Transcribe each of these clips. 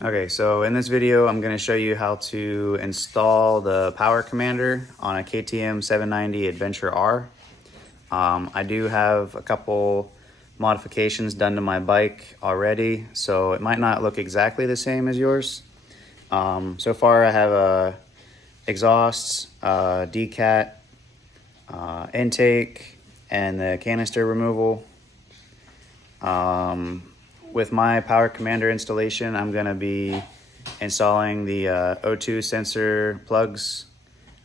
Okay, so in this video, I'm going to show you how to install the power commander on a KTM 790 Adventure R. I do have a couple modifications done to my bike already, so it might not look exactly the same as yours. So far, I have a exhaust, decat, intake, and the canister removal. With my power commander installation, I'm going to be installing the O2 sensor plugs,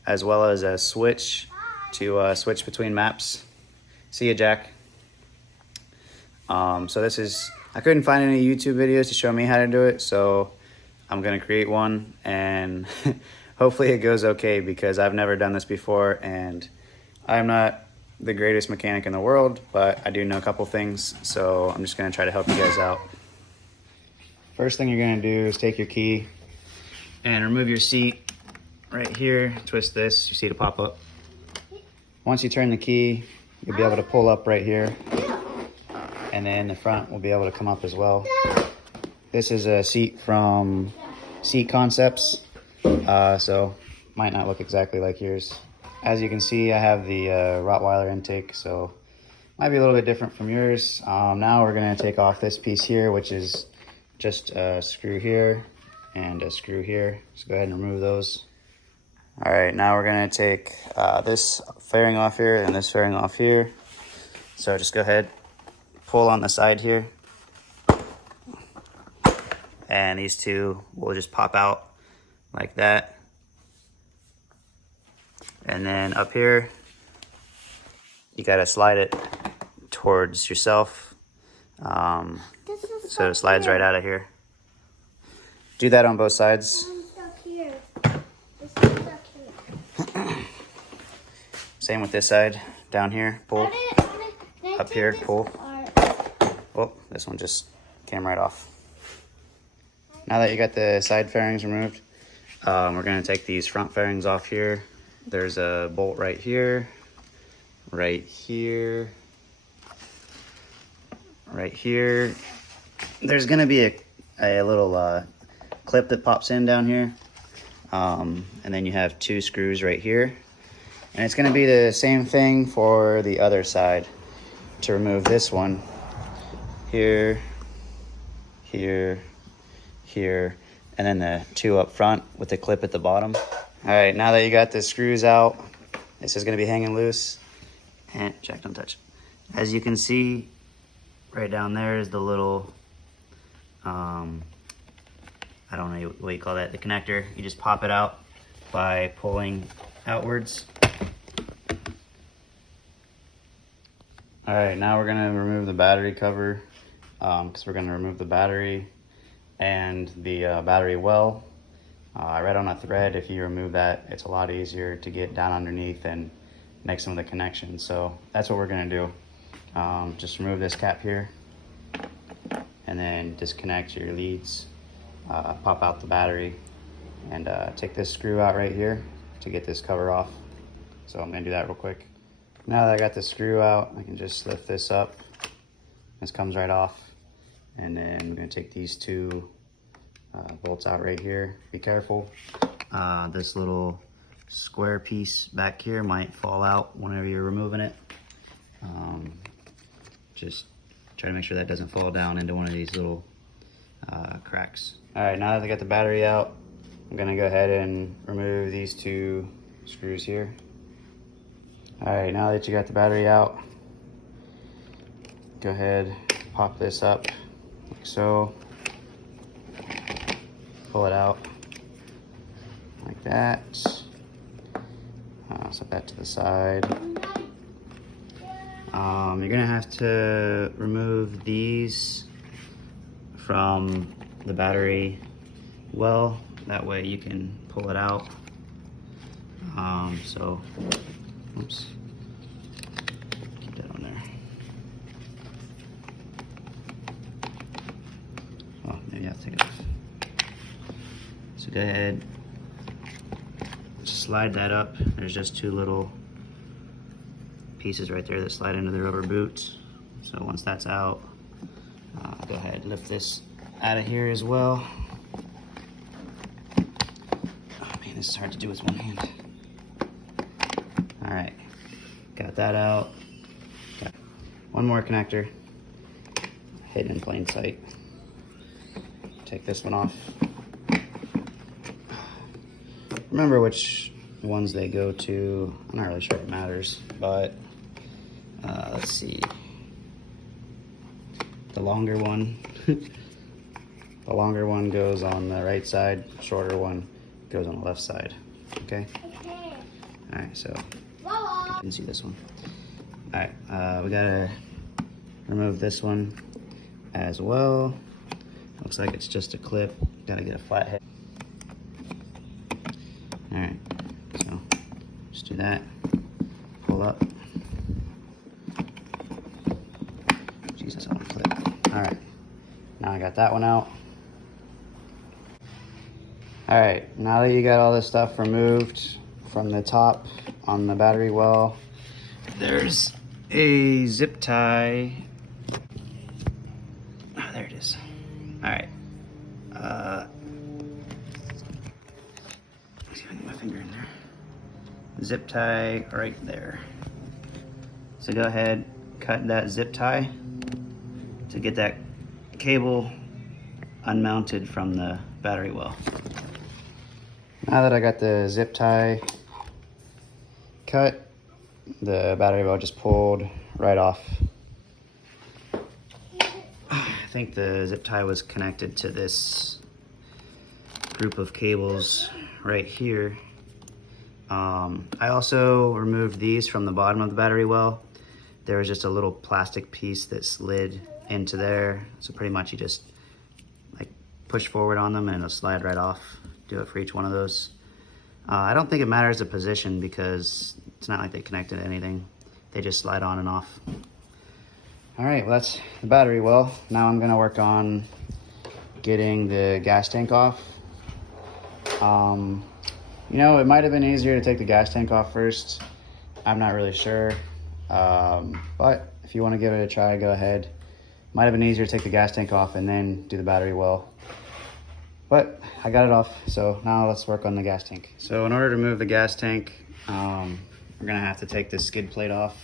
as well as a switch to switch between maps. See ya, Jack. So this is, I couldn't find any YouTube videos to show me how to do it, so I'm going to create one, and hopefully it goes okay, because I've never done this before, and I'm not the greatest mechanic in the world, but I do know a couple things, so I'm just going to try to help you guys out. First thing you're going to do is take your key and remove your seat right here. Twist this, your seat will pop up. Once you turn the key, you'll be able to pull up right here, and then the front will be able to come up as well. This is a seat from Seat Concepts, so might not look exactly like yours. As you can see, I have the Rottweiler intake, so might be a little bit different from yours. Now we're going to take off this piece here, which is just a screw here and a screw here. So go ahead and remove those. All right, now we're going to take this fairing off here and this fairing off here. So just go ahead, pull on the side here, and these two will just pop out like that. And then up here, you gotta slide it towards yourself. So it slides right out of here. Do that on both sides. Same with this side. Down here, pull. Up here, pull. Oh, this one just came right off. Now that you got the side fairings removed, we're gonna take these front fairings off here. There's a bolt right here, right here, right here. There's gonna be a little clip that pops in down here. And then you have two screws right here. And it's gonna be the same thing for the other side. To remove this one, here, here, here, and then the two up front with the clip at the bottom. All right, now that you got the screws out, this is gonna be hanging loose. And Jack, don't touch it. As you can see, right down there is the little, I don't know what you call that, the connector. You just pop it out by pulling outwards. All right, now we're gonna remove the battery cover, because we're gonna remove the battery and the battery well. Right on a thread, if you remove that, it's a lot easier to get down underneath and make some of the connections. So that's what we're gonna do. Just remove this cap here, and then disconnect your leads, pop out the battery, and take this screw out right here to get this cover off. So I'm gonna do that real quick. Now that I got the screw out, I can just lift this up. This comes right off. And then I'm gonna take these two bolts out right here. Be careful. This little square piece back here might fall out whenever you're removing it. Just try to make sure that doesn't fall down into one of these little cracks. All right, now that I got the battery out, I'm gonna go ahead and remove these two screws here. All right, now that you got the battery out, go ahead, pop this up like so. Pull it out like that. Set that to the side. You're gonna have to remove these from the battery well, that way you can pull it out. So, oops, keep that on there. Oh, maybe I have to take it off. So go ahead, slide that up. There's just two little pieces right there that slide into the rubber boot. So once that's out, go ahead, lift this out of here as well. This is hard to do with one hand. All right, got that out. Got one more connector hidden in plain sight. Take this one off. Remember which ones they go to. I'm not really sure it matters, but let's see. The longer one, the longer one goes on the right side, shorter one goes on the left side. Okay? All right, so you can see this one. All right, we gotta remove this one as well. Looks like it's just a clip. Gotta get a flat head. All right, so just do that. Pull up. Jesus, on a clip. All right, now I got that one out. All right, now that you got all this stuff removed from the top on the battery well, there's a zip tie. Oh, there it is. All right. Let's see if I can get my finger in there. Zip tie right there. So go ahead, cut that zip tie to get that cable unmounted from the battery well. Now that I got the zip tie cut, the battery well just pulled right off. I think the zip tie was connected to this group of cables right here. I also removed these from the bottom of the battery well. There was just a little plastic piece that slid into there. So pretty much you just like push forward on them and it'll slide right off. Do it for each one of those. I don't think it matters the position because it's not like they connected to anything. They just slide on and off. All right, well that's the battery well. Now I'm gonna work on getting the gas tank off. You know, it might have been easier to take the gas tank off first. I'm not really sure. But if you want to give it a try, go ahead. Might have been easier to take the gas tank off and then do the battery well. But I got it off, so now let's work on the gas tank. So in order to move the gas tank, we're gonna have to take this skid plate off.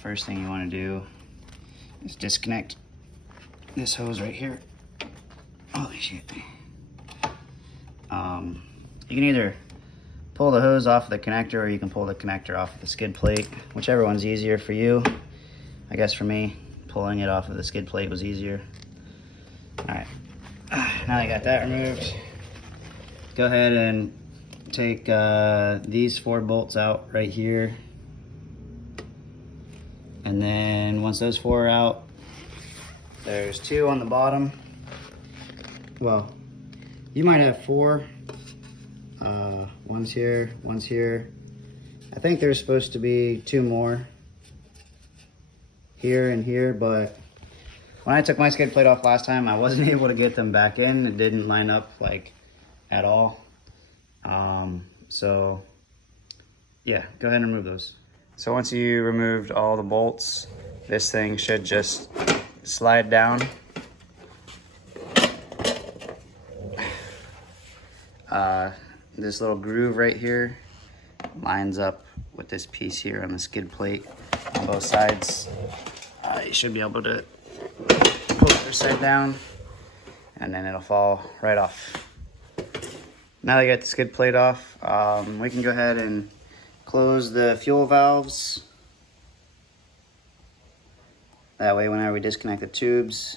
First thing you want to do is disconnect this hose right here. Holy shit. You can either pull the hose off of the connector or you can pull the connector off of the skid plate, whichever one's easier for you. I guess for me, pulling it off of the skid plate was easier. All right, now I got that removed. Go ahead and take these 4 bolts out right here. And then once those 4 are out, there's 2 on the bottom. Well, you might have 4. One's here, one's here. I think there's supposed to be 2 more here and here, but when I took my skid plate off last time, I wasn't able to get them back in. It didn't line up like at all. So yeah, go ahead and remove those. So once you removed all the bolts, this thing should just slide down. This little groove right here lines up with this piece here on the skid plate on both sides. You should be able to pull the other side down and then it'll fall right off. Now that I got the skid plate off, we can go ahead and close the fuel valves. That way whenever we disconnect the tubes,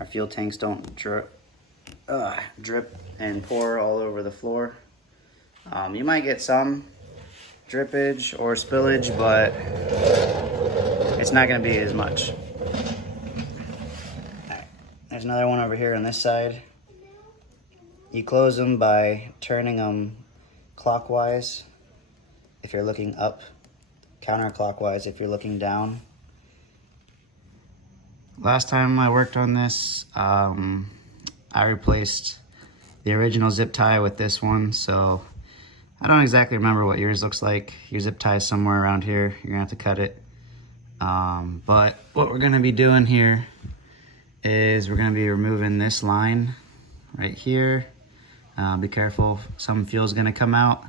our fuel tanks don't drip and pour all over the floor. You might get some drippage or spillage, but it's not going to be as much. Alright, there's another one over here on this side. You close them by turning them clockwise if you're looking up, counterclockwise if you're looking down. Last time I worked on this, I replaced the original zip tie with this one, so I don't exactly remember what yours looks like. Your zip tie is somewhere around here. You're gonna have to cut it. But what we're gonna be doing here is we're gonna be removing this line right here, Be careful, some fuel's gonna come out.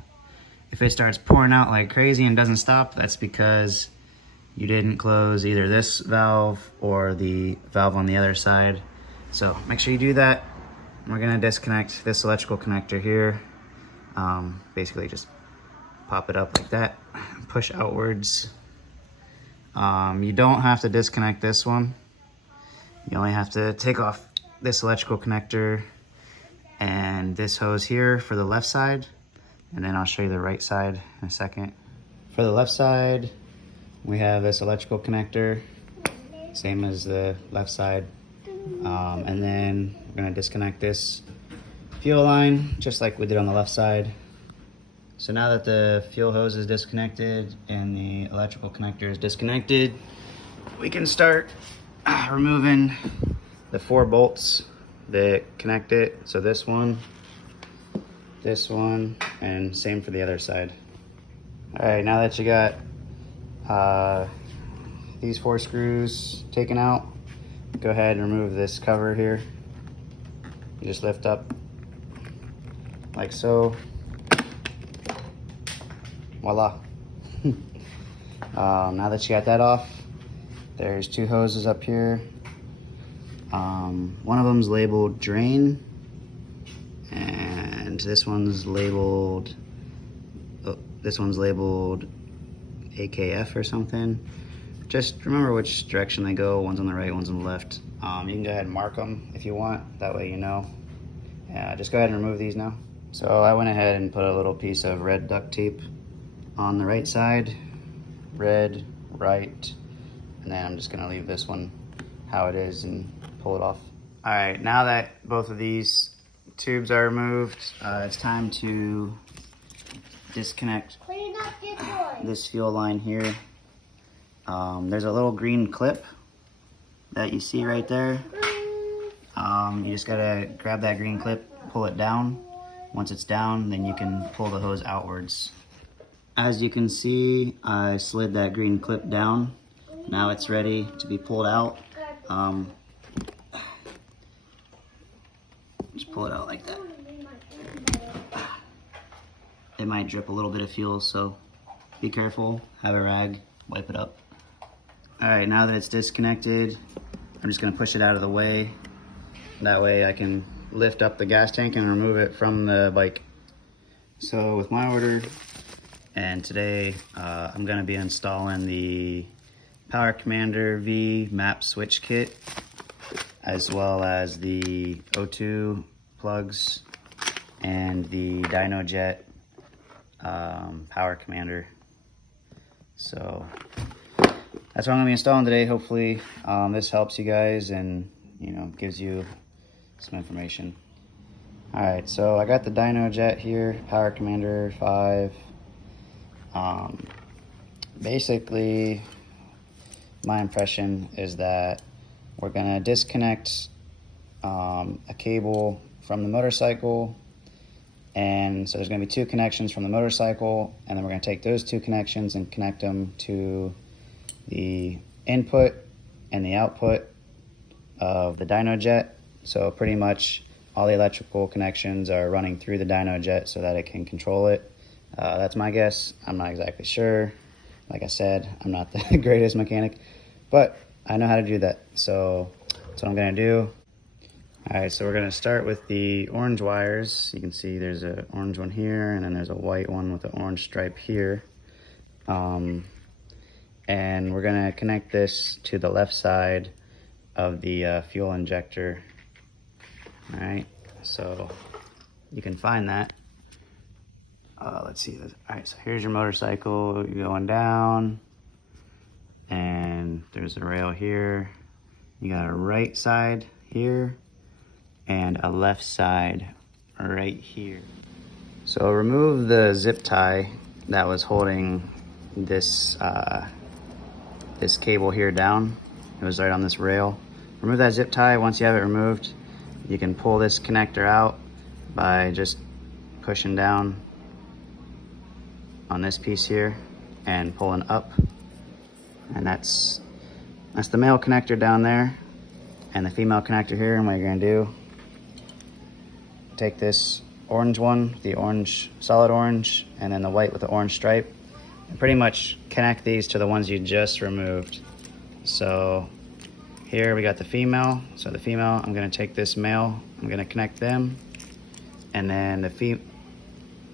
If it starts pouring out like crazy and doesn't stop, that's because you didn't close either this valve or the valve on the other side. So make sure you do that. We're gonna disconnect this electrical connector here. Basically just pop it up like that, push outwards. You don't have to disconnect this one. You only have to take off this electrical connector and this hose here for the left side, and then I'll show you the right side in a second. For the left side, we have this electrical connector, same as the left side. And then we're gonna disconnect this fuel line, just like we did on the left side. So now that the fuel hose is disconnected and the electrical connector is disconnected, we can start removing the 4 bolts that connect it. So this one, and same for the other side. All right, now that you got these 4 screws taken out, go ahead and remove this cover here. You just lift up like so. Voila. Now that you got that off, there's 2 hoses up here. One of them's labeled drain, and this one's labeled AKF or something. Just remember which direction they go. One's on the right, one's on the left. You can go ahead and mark them if you want, that way you know. Just go ahead and remove these now. So I went ahead and put a little piece of red duct tape on the right side, red, right, and then I'm just gonna leave this one how it is and pull it off. All right, now that both of these tubes are removed, it's time to disconnect this fuel line here. There's a little green clip that you see right there. You just gotta grab that green clip, pull it down. Once it's down, then you can pull the hose outwards. As you can see, I slid that green clip down. Now it's ready to be pulled out. Just pull it out like that. It might drip a little bit of fuel, so be careful. Have a rag, wipe it up. All right, now that it's disconnected, I'm just gonna push it out of the way. That way I can lift up the gas tank and remove it from the bike. So with my order, and today I'm gonna be installing the Power Commander V map switch kit, as well as the O2 plugs and the Dyno Jet Power Commander. So that's what I'm gonna be installing today. Hopefully this helps you guys and gives you some information. All right, so I got the Dyno Jet here, Power Commander 5. Basically, my impression is that we're gonna disconnect a cable from the motorcycle, and so there's gonna be 2 connections from the motorcycle, and then we're gonna take those 2 connections and connect them to the input and the output of the Dyno Jet. So pretty much all the electrical connections are running through the Dyno Jet so that it can control it. That's my guess. I'm not exactly sure. Like I said, I'm not the greatest mechanic, but I know how to do that. So that's what I'm gonna do. All right, so we're gonna start with the orange wires. You can see there's an orange one here, and then there's a white one with an orange stripe here. And we're gonna connect this to the left side of the fuel injector. All right, so you can find that. Let's see. All right, so here's your motorcycle. You're going down, and there's a rail here. You got a right side here and a left side right here. So remove the zip tie that was holding this this cable here down. It was right on this rail. Remove that zip tie. Once you have it removed, you can pull this connector out by just pushing down on this piece here and pulling up. And that's the male connector down there and the female connector here. And what you're gonna do, take this orange one, the orange, solid orange, and then the white with the orange stripe. And pretty much connect these to the ones you just removed. So here we got the female. So the female, I'm gonna take this male, I'm gonna connect them. And then the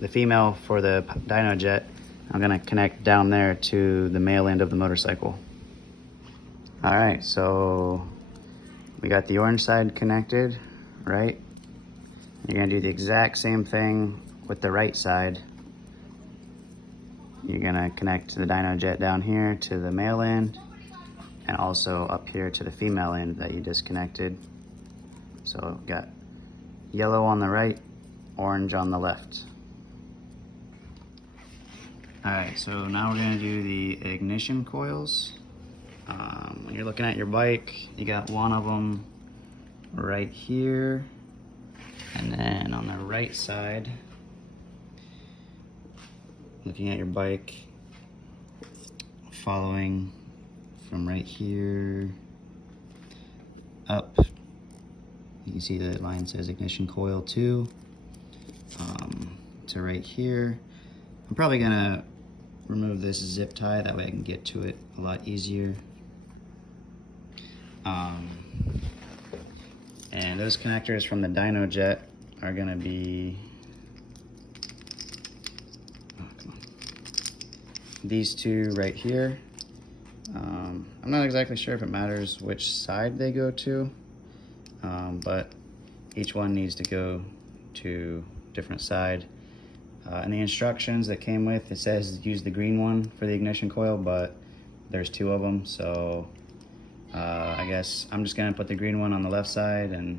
female for the dyno jet, I'm gonna connect down there to the male end of the motorcycle. All right, so we got the orange side connected, right? You're gonna do the exact same thing with the right side. You're gonna connect the dyno jet down here to the male end, and also up here to the female end that you disconnected. So got yellow on the right, orange on the left. All right, so now we're gonna do the ignition coils. When you're looking at your bike, you got one of them right here. And then on the right side, looking at your bike, following from right here up, you can see the line says ignition coil 2 to right here. I'm probably gonna remove this zip tie, that way I can get to it a lot easier. And those connectors from the dyno jet are gonna be these two right here. I'm not exactly sure if it matters which side they go to, but each one needs to go to a different side. In the instructions that came with, it says use the green one for the ignition coil, but there's two of them, so I guess I'm just gonna put the green one on the left side, and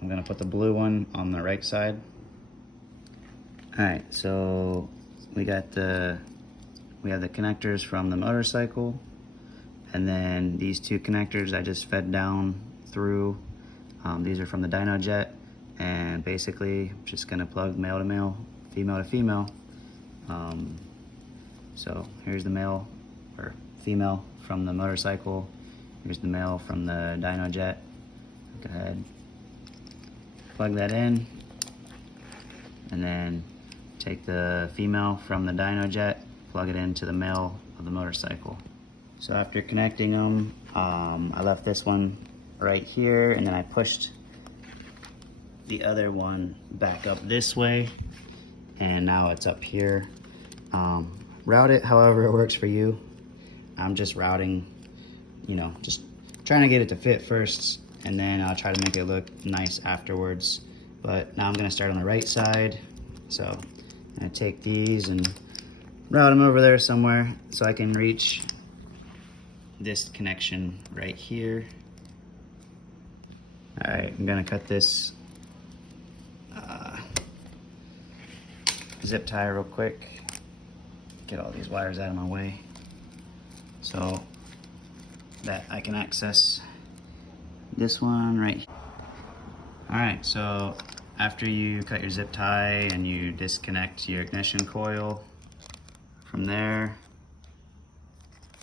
I'm gonna put the blue one on the right side. All right, so we have the connectors from the motorcycle, and then these two connectors I just fed down through. These are from the dyno jet, and basically I'm just gonna plug male to male, female to female. So here's the male or female from the motorcycle. Here's the male from the dyno jet. Go ahead, plug that in, and then take the female from the dyno jet, plug it into the male of the motorcycle. So after connecting them, I left this one right here, and then I pushed the other one back up this way, and now it's up here. Route it however it works for you. I'm just routing, you know, just trying to get it to fit first, and then I'll try to make it look nice afterwards. But now I'm gonna start on the right side. So I'm gonna take these and route them over there somewhere so I can reach this connection right here. All right, I'm gonna cut this zip tie real quick. Get all these wires out of my way so that I can access this one right here. All right, so after you cut your zip tie and you disconnect your ignition coil from there,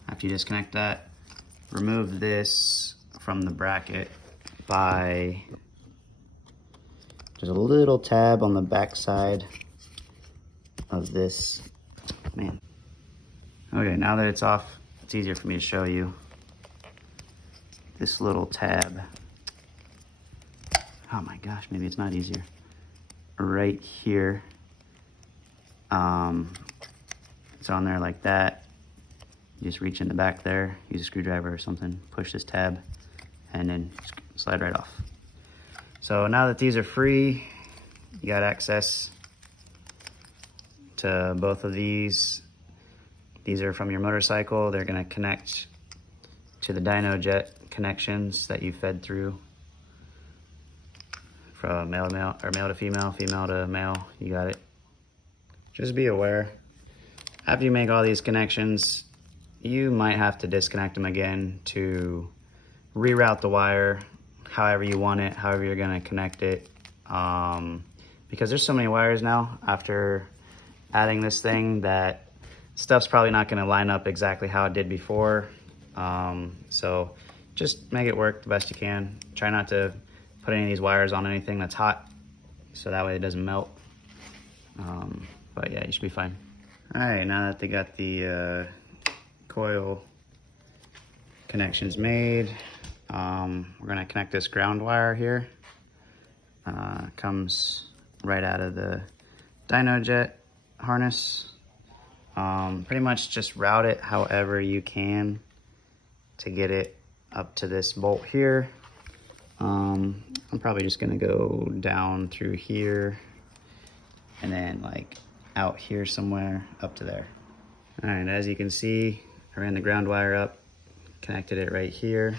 after you disconnect that, remove this from the bracket by, there's a little tab on the back side of this, man. Okay, now that it's off, it's easier for me to show you. This little tab, oh my gosh, maybe it's not easier. Right here, it's on there like that. You just reach in the back there, use a screwdriver or something, push this tab, and then slide right off. So now that these are free, you got access to both of these. These are from your motorcycle. They're gonna connect to the dyno jet connections that you fed through from male to male, or male to female, female to male. You got it. Just be aware, after you make all these connections, you might have to disconnect them again to reroute the wire however you want it, however you're gonna connect it. Because there's so many wires now after adding this thing that stuff's probably not gonna line up exactly how it did before. So just make it work the best you can. Try not to put any of these wires on anything that's hot, so that way it doesn't melt. But yeah, you should be fine. All right, now that they got the coil connections made, we're gonna connect this ground wire here. Comes right out of the Dyno jet harness. Pretty much just route it however you can to get it up to this bolt here. I'm probably just gonna go down through here and then like out here somewhere up to there. All right, as you can see, I ran the ground wire up, connected it right here.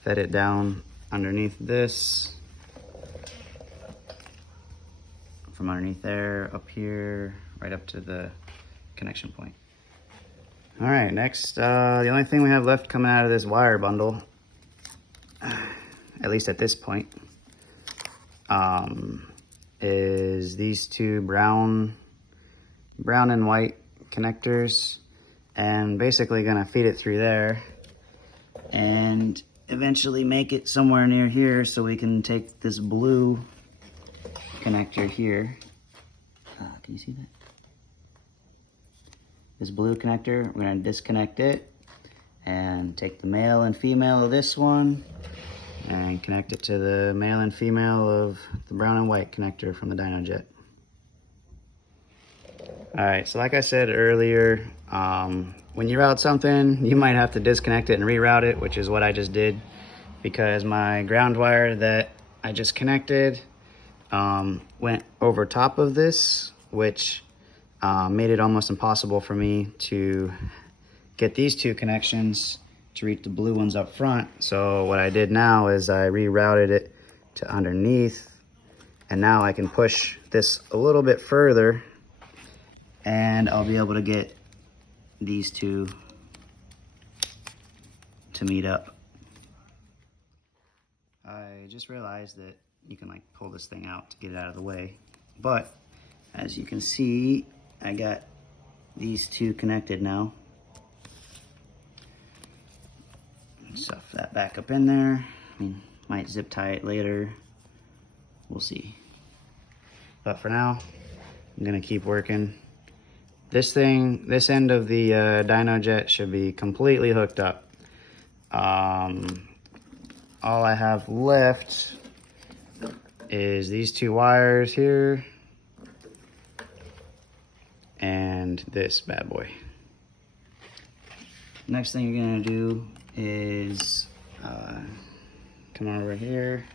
Fed it down underneath this, from underneath there, up here, right up to the connection point. All right, next, the only thing we have left coming out of this wire bundle, at least at this point, is these two brown and white connectors, and basically gonna feed it through there and eventually make it somewhere near here so we can take this blue connector here. Can you see that? This blue connector, we're gonna disconnect it and take the male and female of this one and connect it to the male and female of the brown and white connector from the Dyno jet. All right, so like I said earlier, when you route something, you might have to disconnect it and reroute it, which is what I just did, because my ground wire that I just connected went over top of this, which made it almost impossible for me to get these two connections to reach the blue ones up front. So what I did now is I rerouted it to underneath, and now I can push this a little bit further and I'll be able to get these two to meet up. I just realized that you can like pull this thing out to get it out of the way, but as you can see, I got these two connected now. Stuff that back up in there. I mean, might zip tie it later, we'll see. But for now, I'm gonna keep working. This end of the Dyno jet should be completely hooked up. All I have left is these two wires here and this bad boy. Next thing you're gonna do is come over here,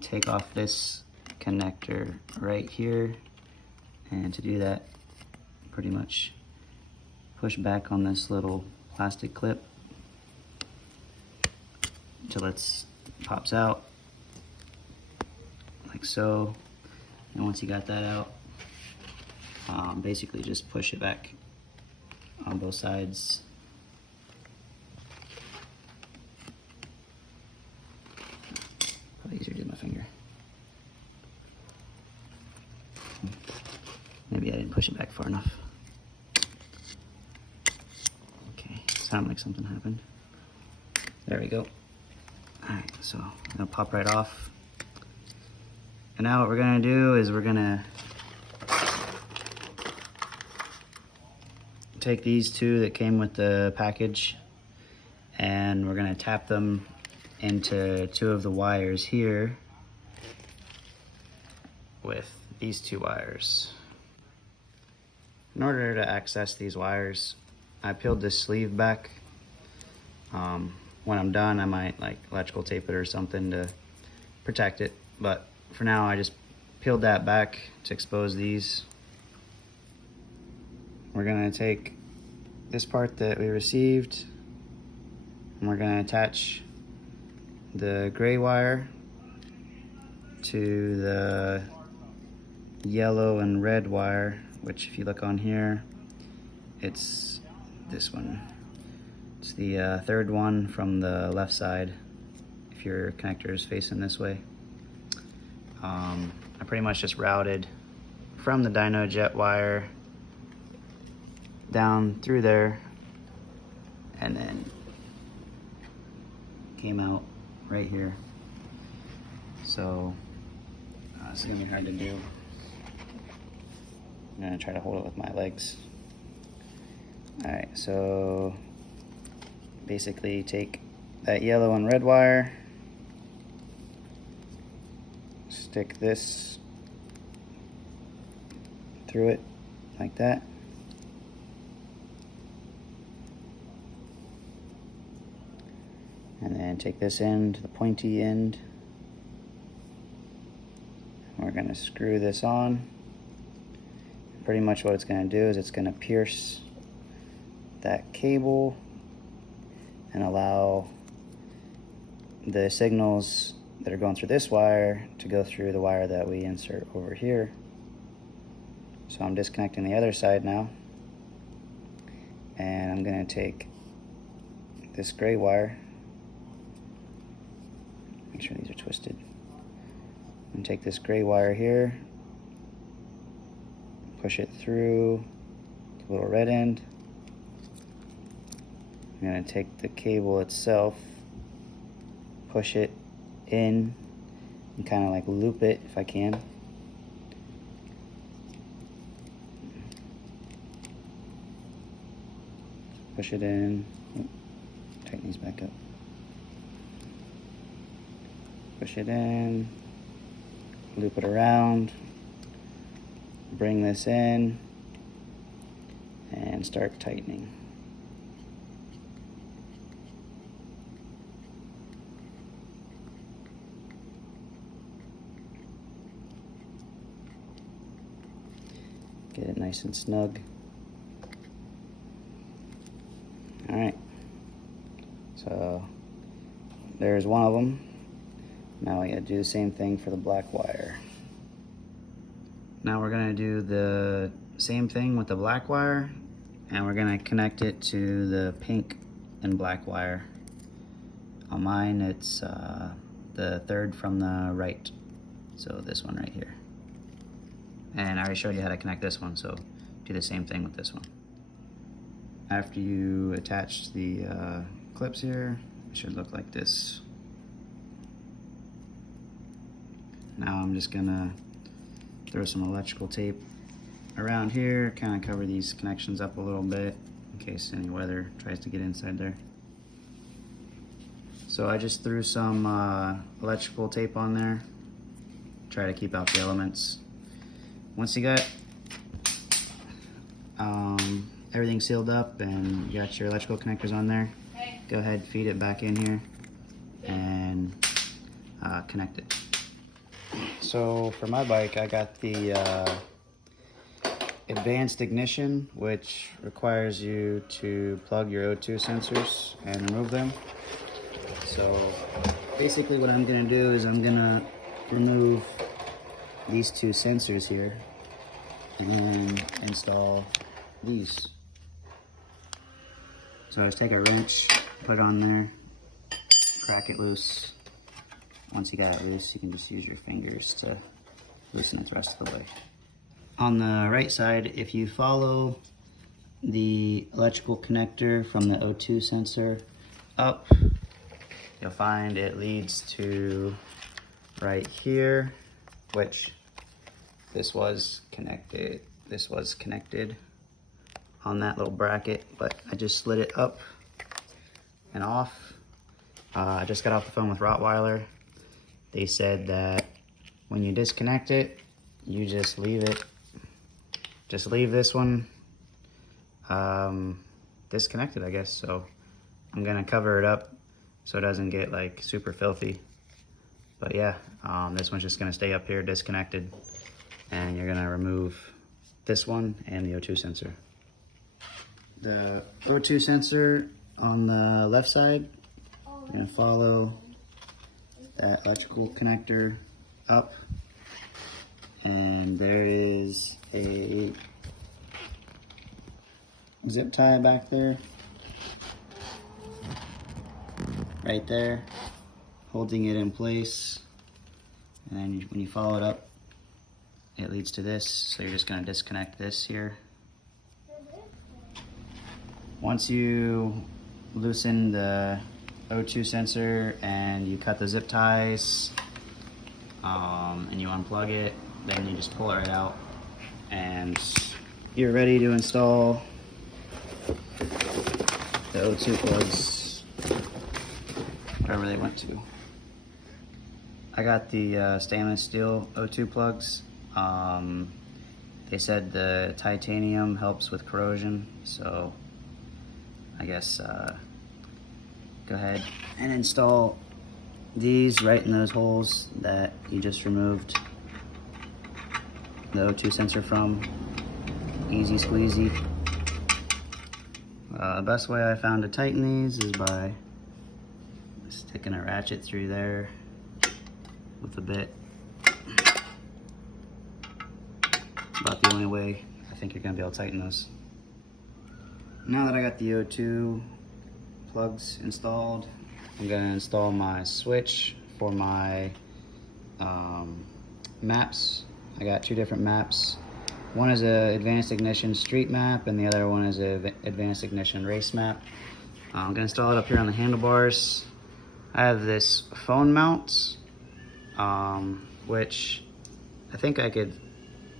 take off this connector right here, and to do that, pretty much push back on this little plastic clip until it pops out like so. And once you got that out, basically just push it back on both sides. Probably easier to do with my finger. Maybe I didn't push it back far enough. Okay, sounded like something happened. There we go. Alright, so it'll pop right off. And now what we're gonna do is we're gonna take these two that came with the package and we're gonna tap them into two of the wires here with these two wires. In order to access these wires, I peeled this sleeve back. When I'm done, I might like electrical tape it or something to protect it, but for now I just peeled that back to expose these. We're gonna take this part that we received and we're gonna attach the gray wire to the yellow and red wire, which if you look on here, it's this one. It's the third one from the left side if your connector is facing this way. I pretty much just routed from the Dyno jet wire down through there and then came out right here. So this is gonna be hard to do. I'm gonna try to hold it with my legs. All right, so basically take that yellow and red wire, stick this through it like that. And then take this end, the pointy end. We're gonna screw this on. Pretty much what it's gonna do is it's gonna pierce that cable and allow the signals that are going through this wire to go through the wire that we insert over here. So I'm disconnecting the other side now, and I'm gonna take this gray wire, make sure these are twisted, and take this gray wire here, push it through the little red end. I'm going to take the cable itself, push it in, and kind of like loop it if I can. Push it in. Oh, tighten these back up. Push it in, loop it around, bring this in, and start tightening. Get it nice and snug. All right, so there's one of them. Now we gotta do the same thing for the black wire. Now we're gonna do the same thing with the black wire, and we're gonna connect it to the pink and black wire. On mine, it's the third from the right. So this one right here. And I already showed you how to connect this one, so do the same thing with this one. After you attach the clips here, it should look like this. Now I'm just gonna throw some electrical tape around here, kind of cover these connections up a little bit in case any weather tries to get inside there. So I just threw some electrical tape on there, try to keep out the elements. Once you got everything sealed up and you got your electrical connectors on there, go ahead, feed it back in here and connect it. So for my bike, I got the advanced ignition, which requires you to plug your O2 sensors and remove them. So basically what I'm gonna do is I'm gonna remove these two sensors here and install these. So I just take a wrench, put it on there, crack it loose. Once you got it loose, you can just use your fingers to loosen it the rest of the way. On the right side, if you follow the electrical connector from the O2 sensor up, you'll find it leads to right here, which this was connected on that little bracket, but I just slid it up and off. I just got off the phone with Rottweiler. They said that when you disconnect it, you just leave it. Just leave this one disconnected, I guess. So I'm gonna cover it up so it doesn't get like super filthy. But yeah, this one's just gonna stay up here disconnected, and you're gonna remove this one and the O2 sensor. The O2 sensor on the left side, you're gonna follow that electrical connector up, and there is a zip tie back there, right there, holding it in place. And then when you follow it up, it leads to this. So you're just gonna disconnect this here. Once you loosen the O2 sensor and you cut the zip ties, and you unplug it, then you just pull it right out, and you're ready to install the O2 plugs, wherever they went to. I got the stainless steel O2 plugs. They said the titanium helps with corrosion, so I guess go ahead and install these right in those holes that you just removed the O2 sensor from. Easy squeezy. The best way I found to tighten these is by sticking a ratchet through there with a bit. About the only way I think you're gonna be able to tighten those. Now that I got the O2 plugs installed, I'm gonna install my switch for my maps. I got two different maps. One is a advanced ignition street map, and the other one is a advanced ignition race map. I'm gonna install it up here on the handlebars. I have this phone mount, which I think I could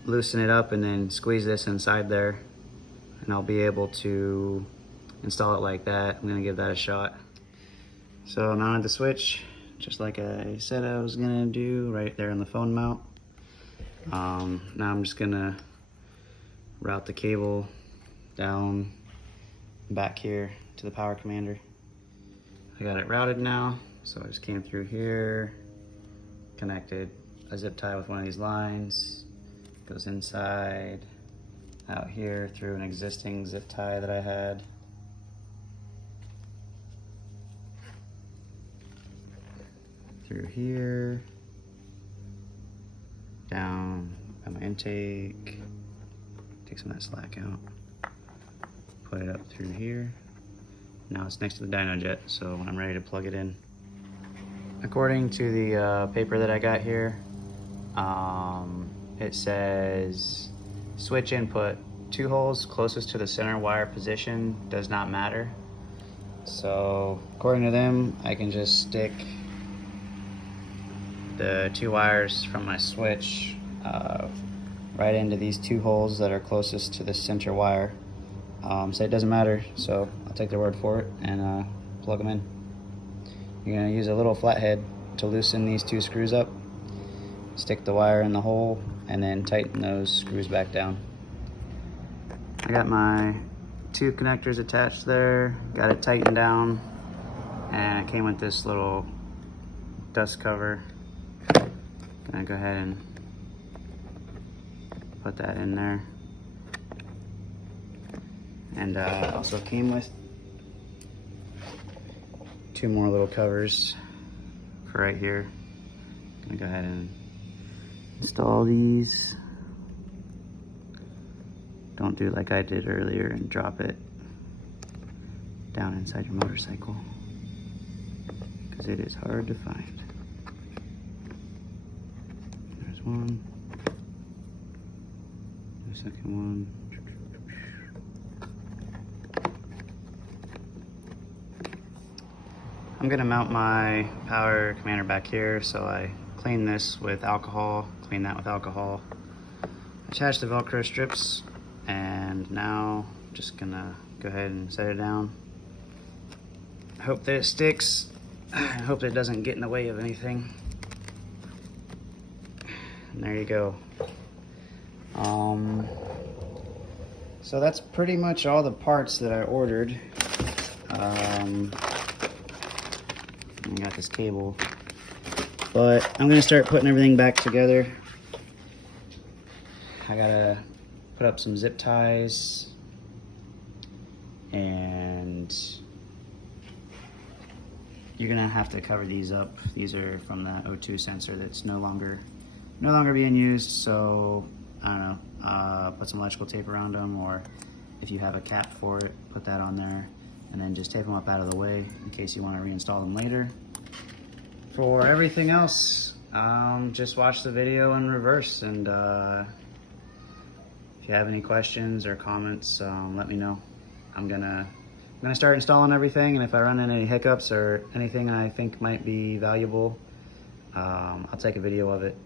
loosen it up and then squeeze this inside there, and I'll be able to install it like that. I'm gonna give that a shot. So I mounted the switch just like I said I was gonna do, right there on the phone mount. Now I'm just gonna route the cable down back here to the power commander. I got it routed now, so I just came through here, connected a zip tie with one of these lines, goes inside, out here through an existing zip tie that I had. Through here, down by my intake, take some of that slack out, put it up through here. Now it's next to the dyno jet, so I'm ready to plug it in. According to the paper that I got here, it says switch input, 2 holes closest to the center wire position does not matter. So according to them, I can just stick the 2 wires from my switch right into these 2 holes that are closest to the center wire. So it doesn't matter, so I'll take their word for it and plug them in. You're gonna use a little flathead to loosen these 2 screws up, stick the wire in the hole, and then tighten those screws back down. I got my 2 connectors attached there, got it tightened down, and it came with this little dust cover. Gonna go ahead and put that in there. And also came with 2 more little covers for right here. Gonna go ahead and install these. Don't do like I did earlier and drop it down inside your motorcycle, because it is hard to find. There's one. The second one. I'm gonna mount my power commander back here, so I clean this with alcohol, clean that with alcohol, attach the Velcro strips, and now I'm just gonna go ahead and set it down. I hope that it sticks. I hope that it doesn't get in the way of anything. And there you go. So that's pretty much all the parts that I ordered. I got this cable, but I'm gonna start putting everything back together. I gotta put up some zip ties, and you're gonna have to cover these up. These are from the O2 sensor that's no longer being used, so I don't know, put some electrical tape around them, or if you have a cap for it, put that on there, and then just tape them up out of the way in case you want to reinstall them later. For everything else, just watch the video in reverse, and if you have any questions or comments, let me know. I'm gonna start installing everything, and if I run into any hiccups or anything I think might be valuable, I'll take a video of it